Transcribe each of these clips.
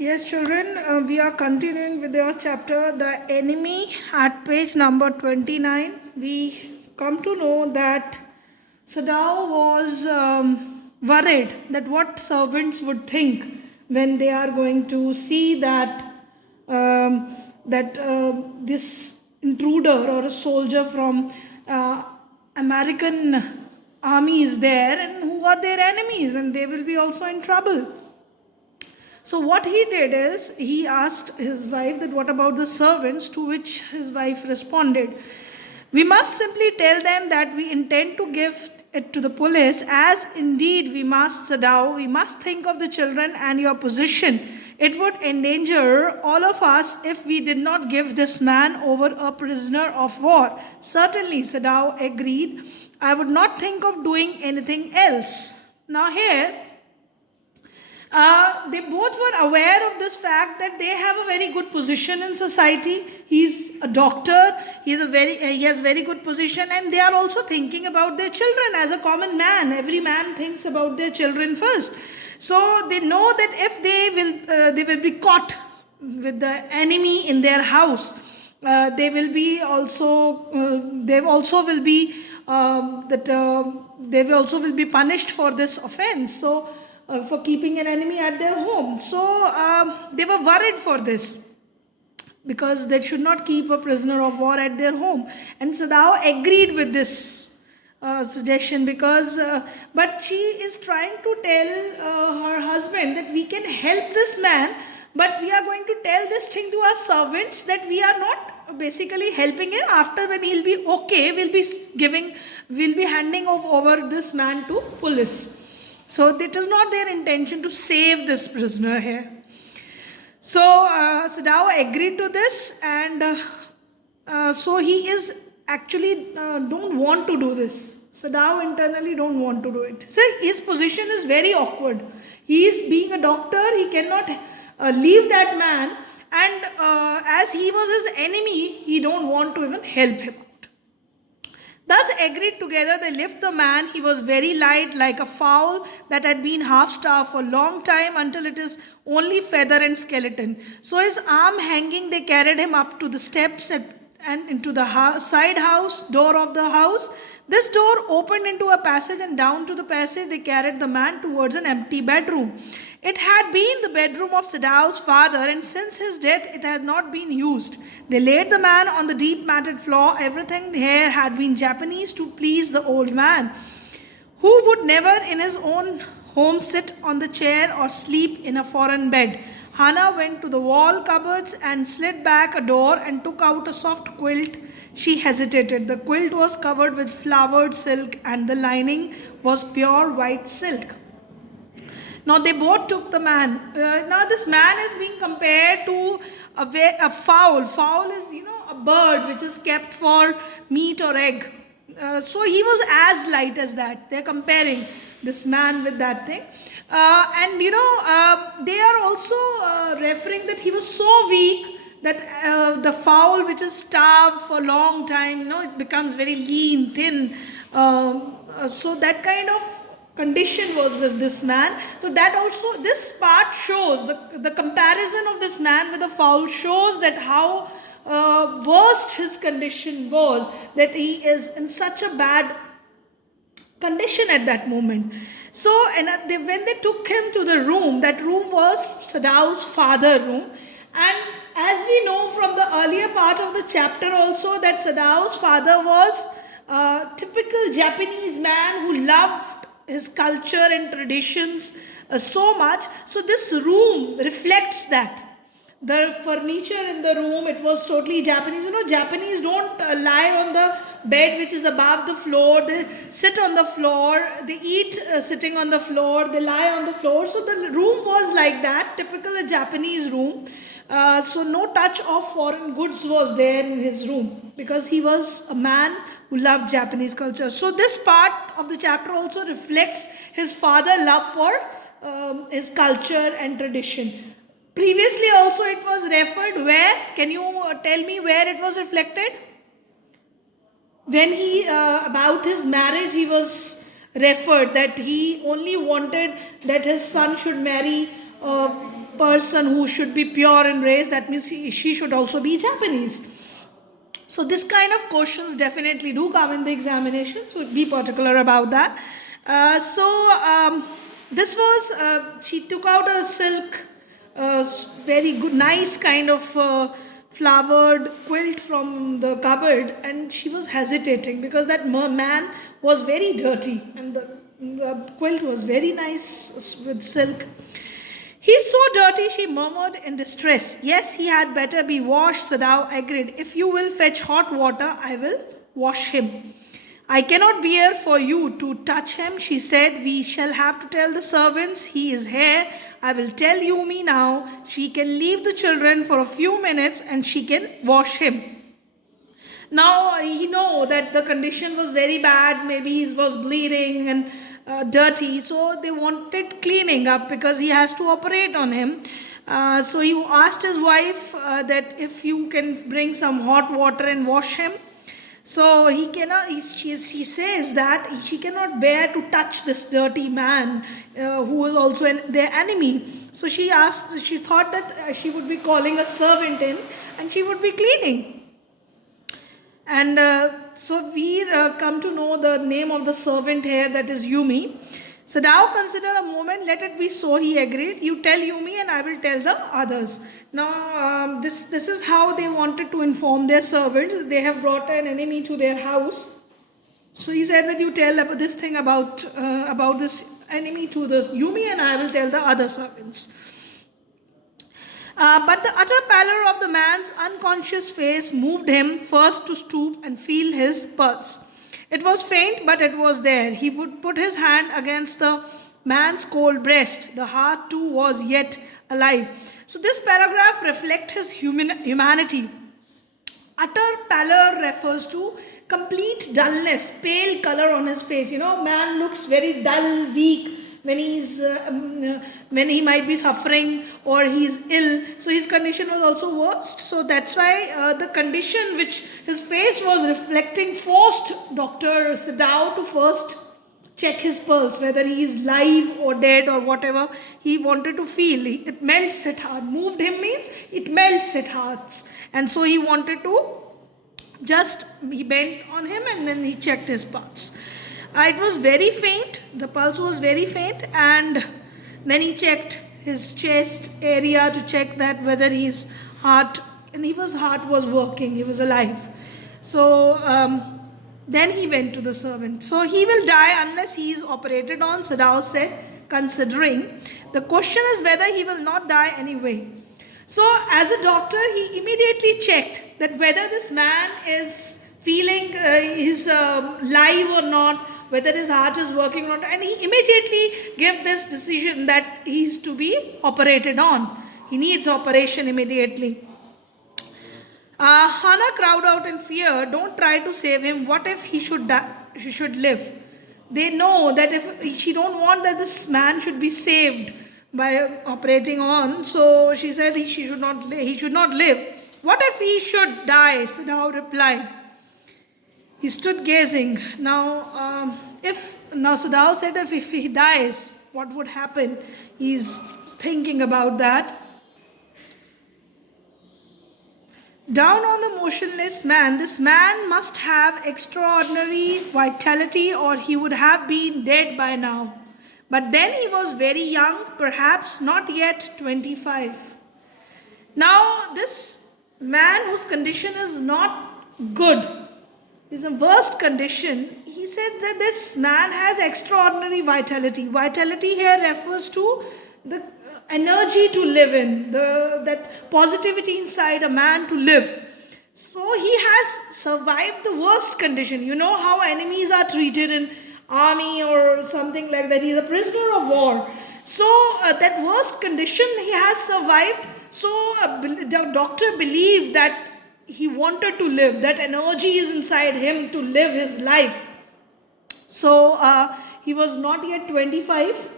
Yes, children, we are continuing with your chapter, The Enemy, at page number 29. We come to know that Sadao was worried that what servants would think when they are going to see that this intruder or a soldier from American army is there, and who are their enemies, and they will be also in trouble. So what he did is he asked his wife that what about the servants, to which his wife responded, we must simply tell them that we intend to give it to the police, as indeed we must, Sadao, we must think of the children and your position. It would endanger all of us if we did not give this man over a prisoner of war. Certainly, Sadao agreed. I would not think of doing anything else. Now here, they both were aware of this fact that they have a very good position in society. He's a doctor, he has very good position, and they are also thinking about their children. As a common man, every man thinks about their children first. So they know that if they will be caught with the enemy in their house, they will be also they also will be they will also will be punished for this offense. So for keeping an enemy at their home. So they were worried for this, because they should not keep a prisoner of war at their home. And Sadao agreed with this suggestion, because but she is trying to tell her husband that we can help this man, but we are going to tell this thing to our servants that we are not basically helping him. After, when he'll be okay, we'll be handing over this man to police. So it is not their intention to save this prisoner here. So Sadao agreed to this, and so he is actually don't want to do this. Sadao internally don't want to do it. So his position is very awkward. He is being a doctor. He cannot leave that man, and as he was his enemy, he don't want to even help him. Thus agreed together, they lift the man. He was very light, like a fowl that had been half-starved for a long time, until it is only feather and skeleton. So his arm hanging, they carried him up to the steps and into the side house, door of the house. This door opened into a passage, and down to the passage they carried the man towards an empty bedroom. It had been the bedroom of Sadao's father, and since his death it had not been used. They laid the man on the deep matted floor. Everything here had been Japanese to please the old man, who would never in his own home sit on the chair or sleep in a foreign bed. Hana went to the wall cupboards and slid back a door and took out a soft quilt. She hesitated. The quilt was covered with flowered silk, and the lining was pure white silk. Now they both took the man. Now this man is being compared to a fowl. Fowl is, a bird which is kept for meat or egg. So he was as light as that. They're comparing this man with that thing. And they are also referring that he was so weak that the fowl which is starved for a long time, it becomes very lean, thin. So that kind of condition was with this man. So that also, this part shows the comparison of this man with the fowl shows that how worst his condition was, that he is in such a bad condition at that moment. So when they took him to the room, that room was Sadao's father room. And as we know from the earlier part of the chapter also, that Sadao's father was a typical Japanese man who loved his culture and traditions so much. So this room reflects that. The furniture in the room, it was totally Japanese. Japanese don't lie on the bed which is above the floor. They sit on the floor. They eat sitting on the floor. They lie on the floor. So the room was like that, typical a Japanese room. So no touch of foreign goods was there in his room, because he was a man who loved Japanese culture. So this part of the chapter also reflects his father's love for his culture and tradition. Previously also it was referred where? Can you tell me where it was reflected? When he, about his marriage, he was referred that he only wanted that his son should marry person who should be pure in race, that means she should also be Japanese. So this kind of questions definitely do come in the examination, so be particular about that. This was, she took out a silk, very good, nice kind of flowered quilt from the cupboard, and she was hesitating because that man was very dirty and the quilt was very nice with silk. He's so dirty, she murmured in distress. Yes, he had better be washed, Sadao agreed. If you will fetch hot water, I will wash him. I cannot bear for you to touch him, she said. We shall have to tell the servants he is here. I will tell Yumi now. She can leave the children for a few minutes and she can wash him. Now, he know that the condition was very bad. Maybe he was bleeding and dirty, so they wanted cleaning up because he has to operate on him. So he asked his wife that if you can bring some hot water and wash him. So he cannot. She says that she cannot bear to touch this dirty man who is also their enemy. So she asked. She thought that she would be calling a servant in and she would be cleaning. And so we come to know the name of the servant here, that is Yumi. Sadao considered a moment. Let it be so, he agreed. You tell Yumi and I will tell the others. Now this is how they wanted to inform their servants. They have brought an enemy to their house. So he said that you tell this thing about this enemy to this Yumi and I will tell the other servants. But the utter pallor of the man's unconscious face moved him first to stoop and feel his pulse. It was faint, but it was there. He would put his hand against the man's cold breast. The heart too was yet alive. So this paragraph reflects his humanity. Utter pallor refers to complete dullness, pale color on his face. Man looks very dull, weak when he might be suffering or he is ill. So his condition was also worst. So that's why the condition which his face was reflecting forced Dr. Sadao to first check his pulse, whether he is live or dead or whatever he wanted to feel. It melts at heart. Moved him means it melts at hearts. And so he wanted to he bent on him and then he checked his pulse. It was very faint, the pulse was very faint, and then he checked his chest area to check that whether his heart was working, he was alive. So then he went to the servant. So he will die unless he is operated on, Sadao said, considering. The question is whether he will not die anyway. So as a doctor, he immediately checked that whether this man is feeling is live or not, whether his heart is working or not, and he immediately gave this decision that he is to be operated on. He needs operation immediately. Hana cried out in fear, don't try to save him. What if he should live? They know that if she don't want that this man should be saved by operating on, so she said he should not live. What if he should die? Sadao replied. He stood gazing. Now Sadao said if he dies, what would happen? He's thinking about that. Down on the motionless man, this man must have extraordinary vitality or he would have been dead by now. But then he was very young, perhaps not yet 25. Now this man whose condition is not good, is the worst condition, he said that this man has extraordinary vitality. Vitality here refers to the energy to live in, that positivity inside a man to live. So he has survived the worst condition. You know how enemies are treated in army or something like that. He is a prisoner of war. So that worst condition he has survived. So the doctor believed that he wanted to live. That energy is inside him to live his life. So he was not yet 25.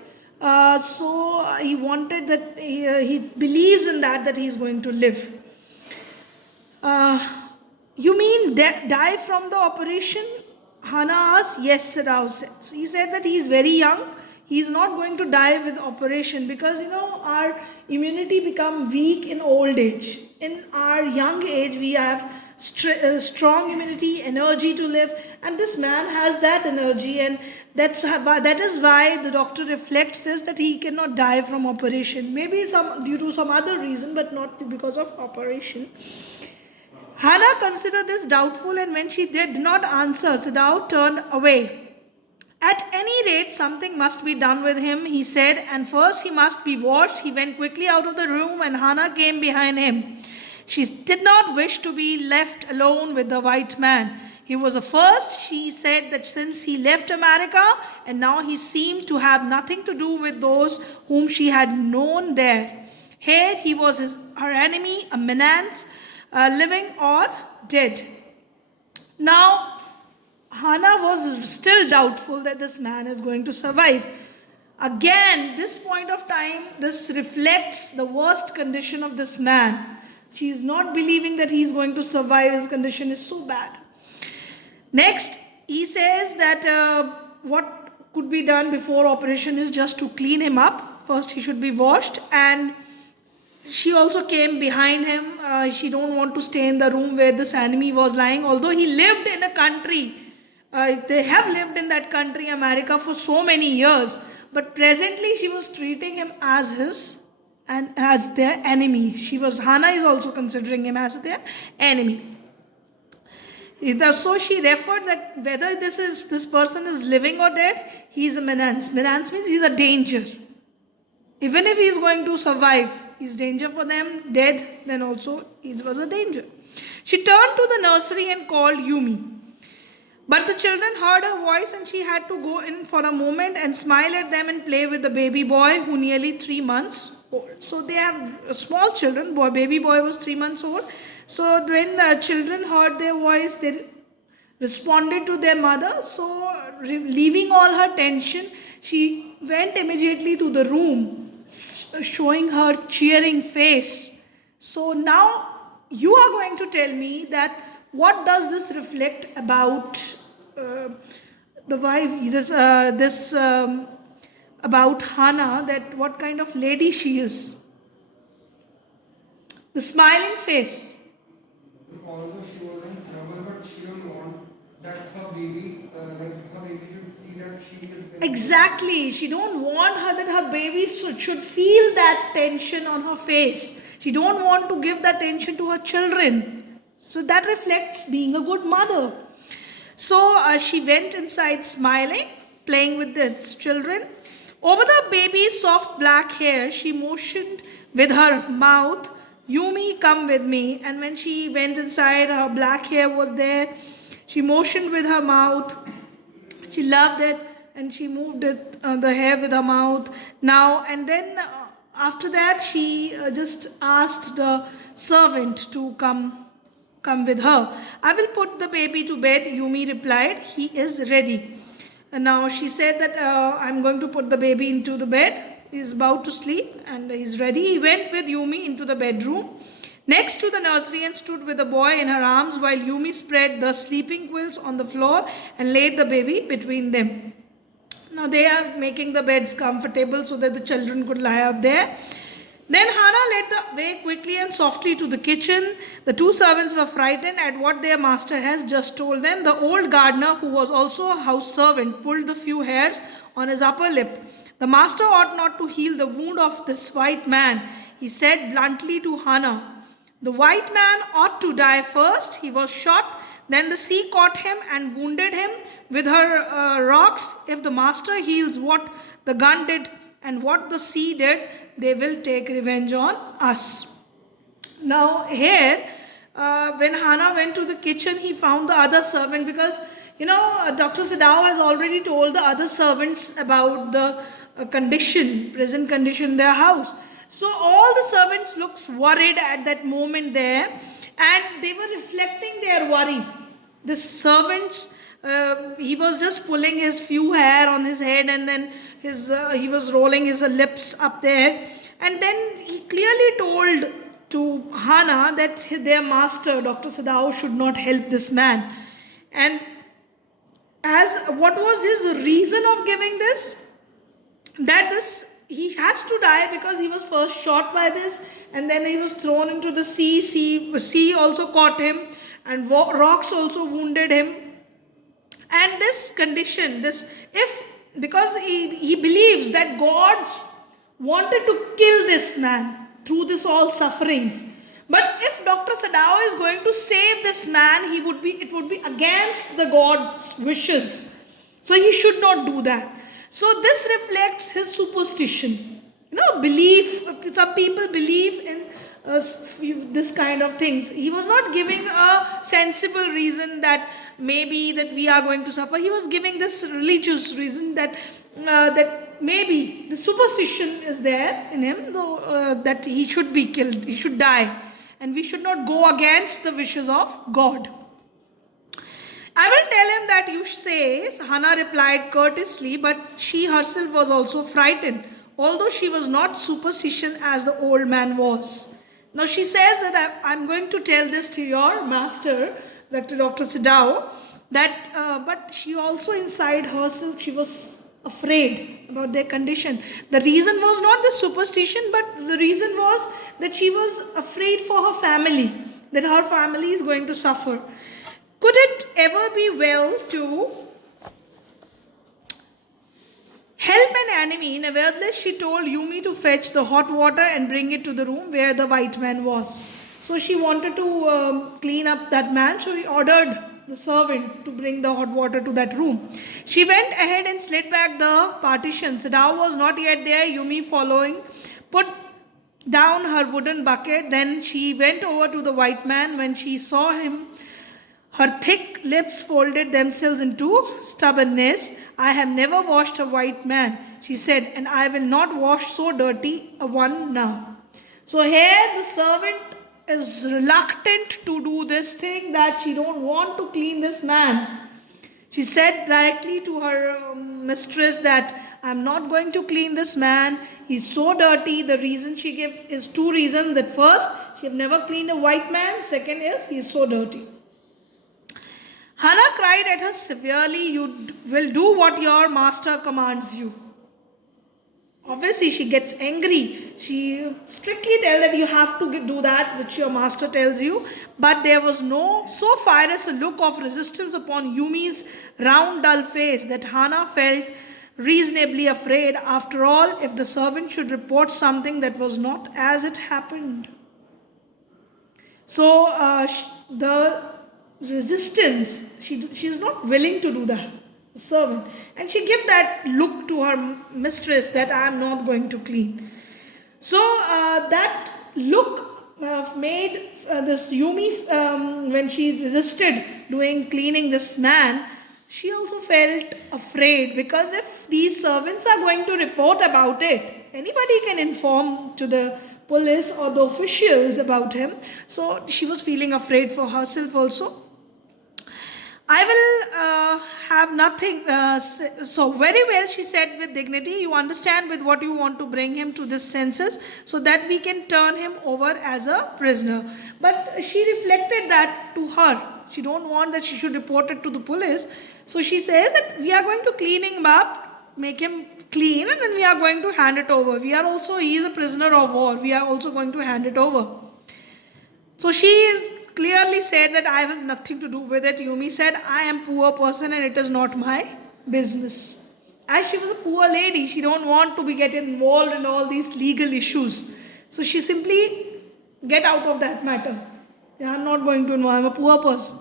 So he wanted that, he believes in that he is going to live. You mean die from the operation? Hana asked. Yes, Sadao said. He said that he is very young. he's not going to die with operation, because our immunity become weak in old age. In our young age we have strong immunity, energy to live, and this man has that energy, and that is why the doctor reflects this, that he cannot die from operation, maybe some due to some other reason, but not because of operation. Hannah considered this doubtful, and when she did not answer, Sadao turned away. At any rate, something must be done with him, he said, and first he must be washed. He went quickly out of the room, and Hannah came behind him. She did not wish to be left alone with the white man. He was the first, she said, that since he left America, and now he seemed to have nothing to do with those whom she had known there. Here he was her enemy, a menace, living or dead. Now, Hannah was still doubtful that this man is going to survive. Again, this point of time, this reflects the worst condition of this man. She is not believing that he is going to survive. His condition is so bad. Next, he says that what could be done before operation is just to clean him up. First, he should be washed, and she also came behind him. She don't want to stay in the room where this enemy was lying. Although he lived in a country, they have lived in that country, America, for so many years. But presently, she was treating him as their enemy. Hannah is also considering him as their enemy. So she referred that whether this person is living or dead, he is a menace. Menace means he is a danger. Even if he is going to survive, he is danger for them. Dead, then also he was a danger. She turned to the nursery and called Yumi. But the children heard her voice, and she had to go in for a moment and smile at them and play with the baby boy, who nearly 3 months old. So they have small children. Baby boy was 3 months old. So when the children heard their voice, they responded to their mother. So leaving all her tension, she went immediately to the room, showing her cheering face. So now you are going to tell me that what does this reflect about the wife, about Hannah, that what kind of lady she is. The smiling face. Although she was in trouble, but she don't want that her baby should see that she is there. Exactly. She don't want that her baby should feel that tension on her face. She don't want to give that tension to her children. So that reflects being a good mother. So she went inside smiling, playing with its children. Over the baby's soft black hair, she motioned with her mouth, "Yumi, come with me." And when she went inside, her black hair was there. She motioned with her mouth. She loved it, and she moved the hair with her mouth. Now, and then after that, she just asked the servant to come with her. "I will put the baby to bed," Yumi replied. "He is ready." And now she said that I'm going to put the baby into the bed. He's about to sleep and he's ready. He went with Yumi into the bedroom next to the nursery and stood with the boy in her arms while Yumi spread the sleeping quilts on the floor and laid the baby between them. Now they are making the beds comfortable so that the children could lie up there. Then Hannah led the way quickly and softly to the kitchen. The two servants were frightened at what their master has just told them. The old gardener, who was also a house servant, pulled the few hairs on his upper lip. "The master ought not to heal the wound of this white man," he said bluntly to Hannah. "The white man ought to die first. He was shot. Then the sea caught him and wounded him with her rocks. If the master heals what the gun did and what the sea did, they will take revenge on us." Now here, when Hannah went to the kitchen, he found the other servant, because Dr. Sadao has already told the other servants about the present condition in their house. So all the servants looks worried at that moment there, and they were reflecting their worry. The servants, he was just pulling his few hair on his head, and then he was rolling his lips up there, and then he clearly told to Hannah that their master, Dr. Sadao, should not help this man. And what was his reason of giving this? that this he has to die because he was first shot by this, and then he was thrown into the sea. Sea also caught him, and rocks also wounded him. And this condition, this if because he believes that God wanted to kill this man through this all sufferings. But if Dr. Sadao is going to save this man, it would be against the God's wishes. So he should not do that. So this reflects his superstition. Belief. Some people believe in this kind of things. He was not giving a sensible reason that maybe that we are going to suffer. He was giving this religious reason that maybe the superstition is there in him, though that he should be killed, he should die, and we should not go against the wishes of God. I will tell him that you say, Hannah replied courteously, but she herself was also frightened, although she was not superstitious as the old man was. Now she says that I'm going to tell this to your master, Dr. Sadao, that but she also inside herself, she was afraid about their condition. The reason was not the superstition, but the reason was that she was afraid for her family, that her family is going to suffer. Could it ever be well to help an enemy? Nevertheless, she told Yumi to fetch the hot water and bring it to the room where the white man was. So she wanted to clean up that man, so he ordered the servant to bring the hot water to that room. She went ahead and slid back the partition. Sadao was not yet there. Yumi, following, put down her wooden bucket. Then she went over to the white man. When she saw him, her thick lips folded themselves into stubbornness. I have never washed a white man, she said, and I will not wash so dirty a one now. So here the servant is reluctant to do this thing, that she don't want to clean this man. She said directly to her mistress that I'm not going to clean this man. He's so dirty. The reason she gave is two reasons. That first, she have never cleaned a white man. Second is he's so dirty. Hannah cried at her severely, you will do what your master commands you. Obviously, she gets angry. She strictly tells that you have to do that which your master tells you. But there was no so fierce a look of resistance upon Yumi's round, dull face that Hannah felt reasonably afraid. After all, if the servant should report something that was not as it happened. So, the resistance, she is not willing to do that, the servant, and she give that look to her mistress that I am not going to clean. So that look made this Yumi, when she resisted doing cleaning this man, she also felt afraid, because if these servants are going to report about it, anybody can inform to the police or the officials about him. So she was feeling afraid for herself also. I will have nothing. So very well, she said with dignity, you understand with what you want to bring him to this census so that we can turn him over as a prisoner. But she reflected that to her. She don't want that she should report it to the police. So she says that we are going to clean him up, make him clean, and then we are going to hand it over. He is a prisoner of war. We are also going to hand it over. So she clearly said that I have nothing to do with it. Yumi said, I am a poor person and it is not my business. As she was a poor lady, she don't want to be getting involved in all these legal issues. So she simply get out of that matter. Yeah, I'm not going to involve. I'm a poor person.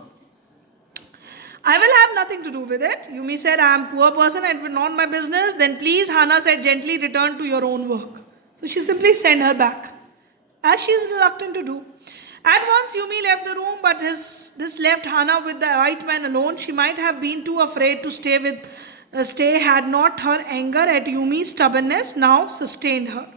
I will have nothing to do with it. Yumi said, I am a poor person and it is not my business. Then please, Hannah said gently, return to your own work. So she simply sent her back, as she is reluctant to do. At once Yumi left the room, but this left Hannah with the white man alone. She might have been too afraid to stay had not her anger at Yumi's stubbornness now sustained her.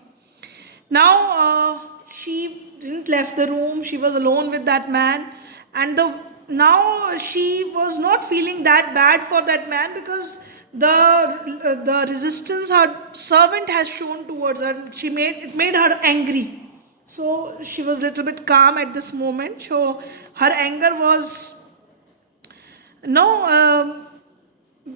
Now she didn't left the room. She was alone with that man, and now she was not feeling that bad for that man, because the resistance her servant has shown towards her, it made her angry. So she was a little bit calm at this moment. So her anger was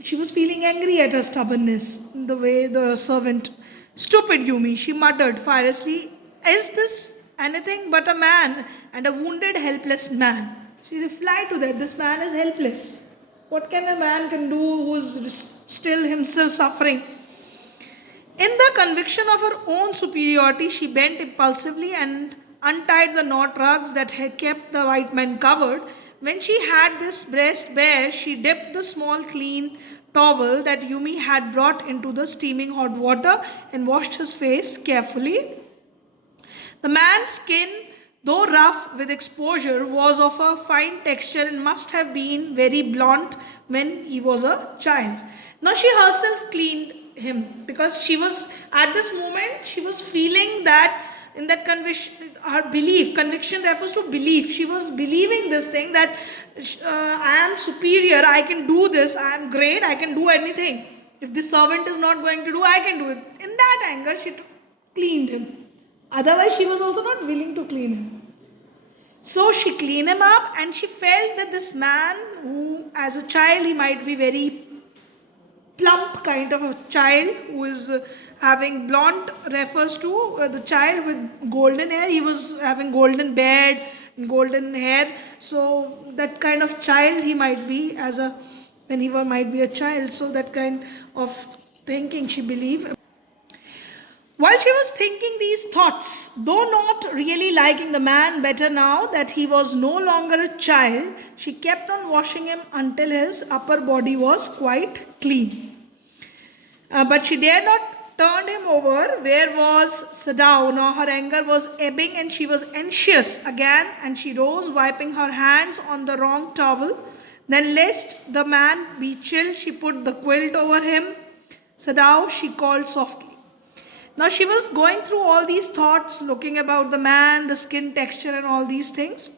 She was feeling angry at her stubbornness, the way the servant. Stupid Yumi, she muttered fiercely. Is this anything but a man and a wounded, helpless man? She replied to that. This man is helpless. What can a man can do who's still himself suffering? In the conviction of her own superiority, she bent impulsively and untied the knot rugs that had kept the white man covered. When she had his breast bare, she dipped the small clean towel that Yumi had brought into the steaming hot water and washed his face carefully. The man's skin, though rough with exposure, was of a fine texture and must have been very blunt when he was a child. Now she herself cleaned him because she was at this moment she was feeling that in that conviction, her belief, conviction refers to belief. She was believing this thing that I am superior, I can do this, I am great, I can do anything. If the servant is not going to do, I can do it. In that anger, she cleaned him. Otherwise, she was also not willing to clean him. So she cleaned him up, and she felt that this man, who as a child he might be very plump kind of a child, who is having blonde refers to the child with golden hair. He was having golden beard and golden hair. So that kind of child he might be as a when he might be a child. So that kind of thinking she believed. While she was thinking these thoughts, though not really liking the man better now that he was no longer a child, she kept on washing him until his upper body was quite clean. But she dared not turn him over. Where was Sadao? Now her anger was ebbing and she was anxious again, and she rose, wiping her hands on the wrong towel. Then, lest the man be chilled, she put the quilt over him. Sadao, she called softly. Now she was going through all these thoughts, looking about the man, the skin texture and all these things.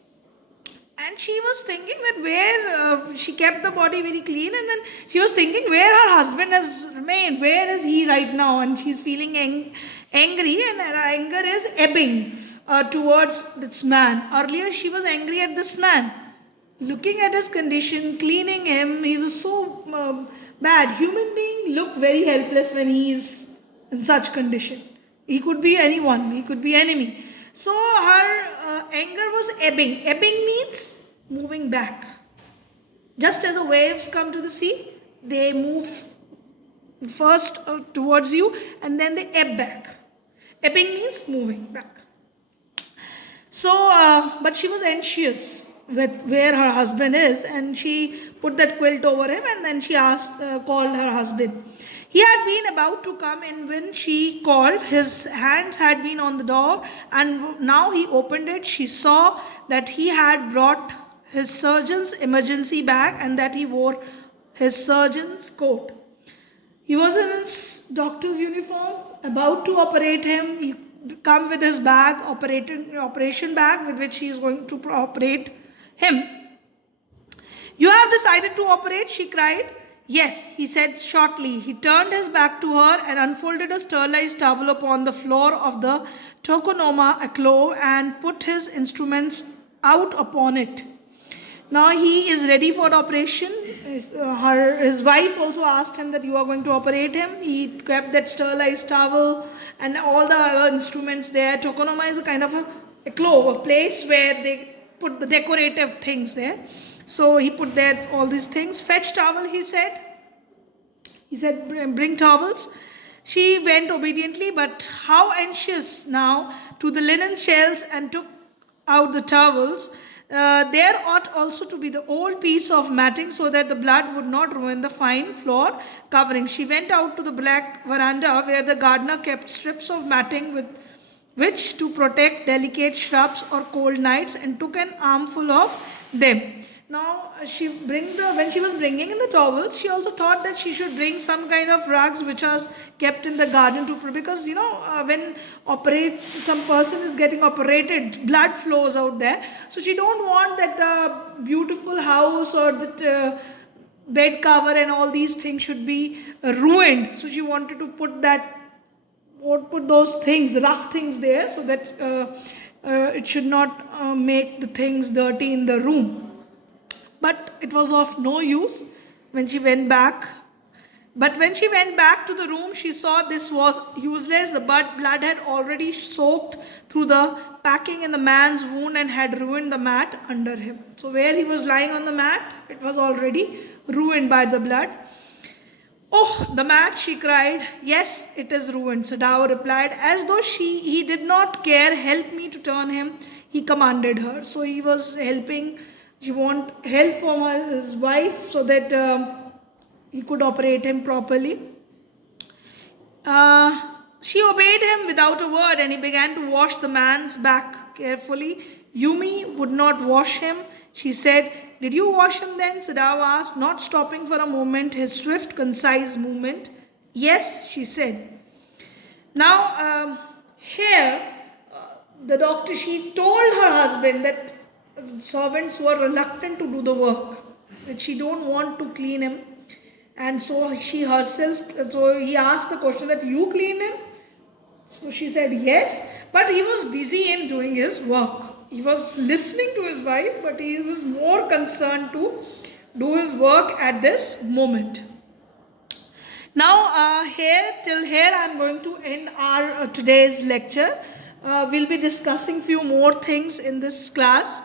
And she was thinking that where she kept the body very clean, and then she was thinking where her husband has remained, where is he right now, and she's feeling angry, and her anger is ebbing towards this man. Earlier she was angry at this man. Looking at his condition, cleaning him, he was so bad. Human being look very helpless when he is in such condition. He could be anyone, he could be enemy. So her anger was ebbing. Ebbing means moving back. Just as the waves come to the sea, they move first towards you and then they ebb back. Ebbing means moving back. So, but she was anxious with where her husband is, and she put that quilt over him, and then she called her husband. He had been about to come in when she called. His hand had been on the door, and now he opened it. She saw that he had brought his surgeon's emergency bag and that he wore his surgeon's coat. He was in his doctor's uniform, about to operate him. He come with his bag, operation bag with which he is going to operate him. You have decided to operate, she cried. Yes, he said shortly. He turned his back to her and unfolded a sterilized towel upon the floor of the tokonoma alcove and put his instruments out upon it. Now he is ready for the operation. His wife also asked him that you are going to operate him. He kept that sterilized towel and all the other instruments there. Tokonoma is a kind of a alcove, a place where they put the decorative things there. So he put there all these things. Fetch towel, he said. He said, bring towels. She went obediently, but how anxious now, to the linen shelves and took out the towels. There ought also to be the old piece of matting so that the blood would not ruin the fine floor covering. She went out to the black veranda where the gardener kept strips of matting with which to protect delicate shrubs or cold nights, and took an armful of them. Now when she was bringing in the towels, she also thought that she should bring some kind of rugs which are kept in the garden because when some person is getting operated, blood flows out there. So she don't want that the beautiful house or the bed cover and all these things should be ruined. So she wanted to put those things, rough things there, so that it should not make the things dirty in the room. But it was of no use. when she went back. But when she went back to the room, she saw this was useless. The blood had already soaked through the packing in the man's wound and had ruined the mat under him. So where he was lying on the mat, it was already ruined by the blood. Oh, the mat, she cried. Yes, it is ruined, Sadao replied, as though he did not care. Help me to turn him, he commanded her. So he was helping. She wanted help from his wife so that he could operate him properly. She obeyed him without a word, and he began to wash the man's back carefully. Yumi would not wash him. She said, "Did you wash him then?" Sadao asked, not stopping for a moment his swift, concise movement. "Yes," she said. Now, here, the doctor, she told her husband that servants were reluctant to do the work, that she don't want to clean him. And so she herself, so he asked the question that, "You cleaned him?" So she said yes, but he was busy in doing his work. He was listening to his wife, but he was more concerned to do his work at this moment. Now, till here I'm going to end our today's lecture. We'll be discussing few more things in this class.